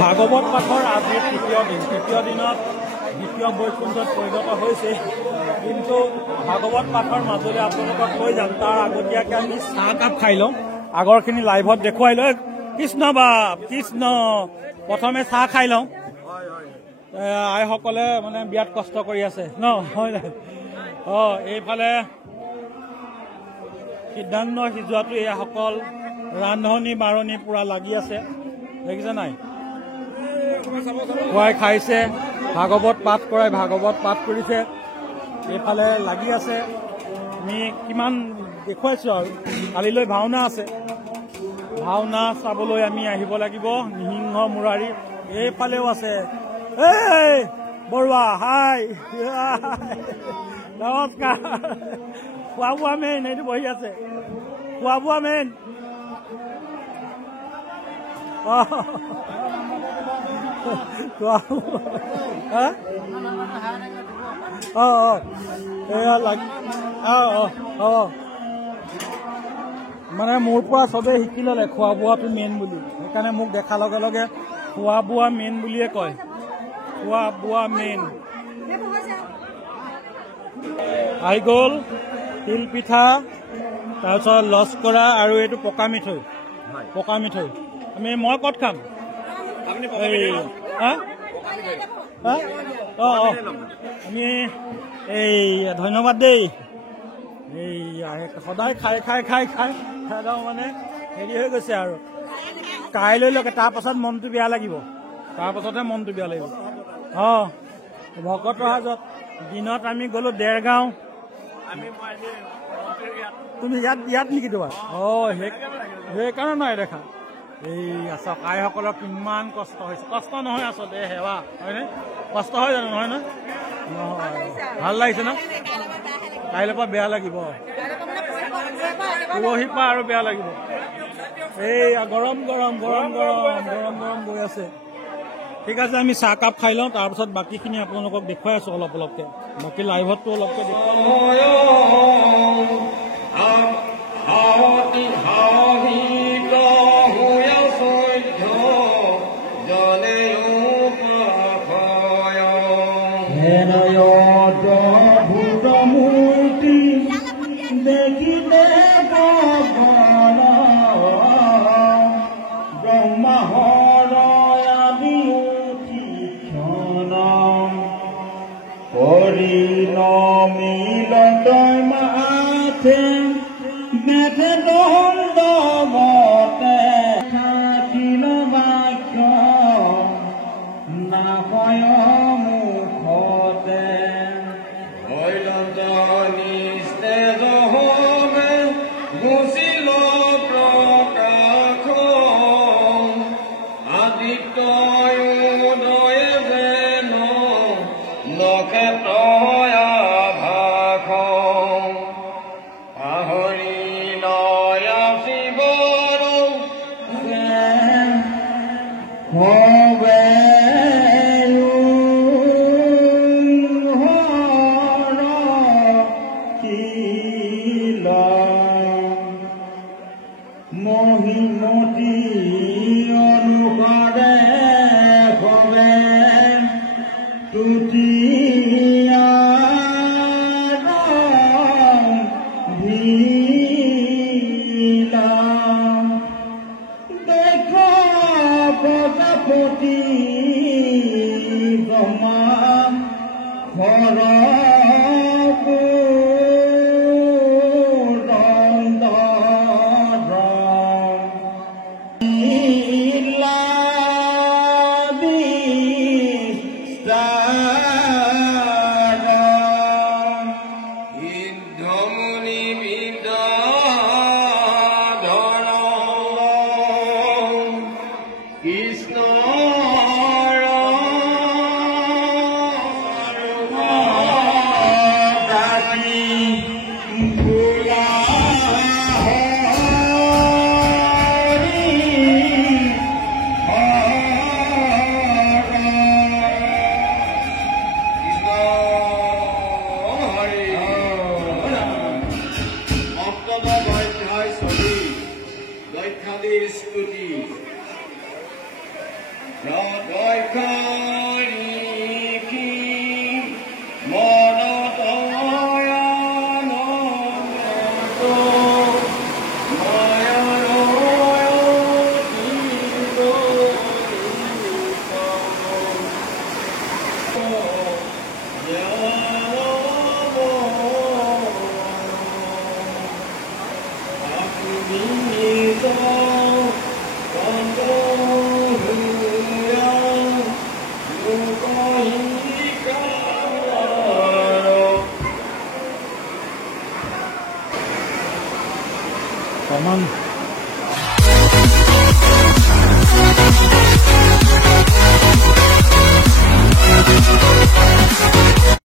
ভাগৱত পাঠৰ আজি তৃতীয় দিনত দ্বিতীয় বৈকুণ্ঠত পৰিণত হৈছে। কিন্তু ভাগৱত পাঠৰ মাজলৈ আপোনালোকক লৈ যাম, তাৰ আগতীয়াকৈ আমি চাহকাপ খাই লওঁ। আগৰখিনি লাইভত দেখুৱাই লওঁ। কৃষ্ণ বাপ কৃষ্ণ। প্ৰথমে চাহ খাই লওঁ। আইসকলে মানে বিৰাট কষ্ট কৰি আছে ন, হয় নাই? এইফালে সিদ্ধান্ত সিজোৱাটো এয়াসকল ৰান্ধনি বাৰণি পুৰা লাগি আছে, দেখিছে নাই? খুৱাই খাইছে, ভাগৱত পাঠ কৰাই ভাগৱত পাঠ কৰিছে, এইফালে লাগি আছে। আমি কিমান দেখুৱাইছো আৰু কালিলৈ ভাওনা আছে, ভাওনা চাবলৈ আমি আহিব লাগিব। নৃসিংহ মুৰাৰী এইফালেও আছে। এই বৰুৱা হাই, নমস্কাৰ। খোৱা বোৱা মেইন, এইটো বহি আছে। খোৱা বোৱা মেইন। মানে মোৰ পৰা চবেই শিকি ললে খোৱা বোৱাটো মেইন বুলি, সেইকাৰণে মোক দেখাৰ লগে লগে খোৱা বোৱা মেইন বুলিয়ে কয়। খোৱা বোৱা মেইন। আহি গ'ল তিল পিঠা, তাৰপিছত লস্কৰা আৰু এইটো পকা মিঠৈ। পকা মিঠৈ মই ক'ত খাম? আমি এই ধন্যবাদ দেই। এই সদায় খাই খাই খাই খাই মানে হেৰি হৈ গৈছে আৰু। কাইলৈকে তাৰপাছত মনটো বেয়া লাগিব, তাৰপাছতহে মনটো বেয়া লাগিব। ভকতৰ হাজত দিনত আমি গ'লো দেৰগাঁও। তুমি ইয়াত নেকি তোমাৰ? সেইকাৰণে নাই দেখা। এই আচক আইসকলৰ কিমান কষ্ট হৈছে। কষ্ট নহয় আচলতে, সেৱা হয়নে? কষ্ট হয় জানো? নহয় নহয়, ভাল লাগিছে ন? কাইলৈৰ পৰা বেয়া লাগিব, পৰহিৰ পৰা আৰু বেয়া লাগিব। এই গৰম গৰম গৰম গৰম গৰম গৰম গৈ আছে। ঠিক আছে, আমি চাহকাপ খাই লওঁ, তাৰপিছত বাকীখিনি আপোনালোকক দেখুৱাই আছো অলপ অলপকে। বাকী লাইভতটো অলপকে দেখুৱাই Come on.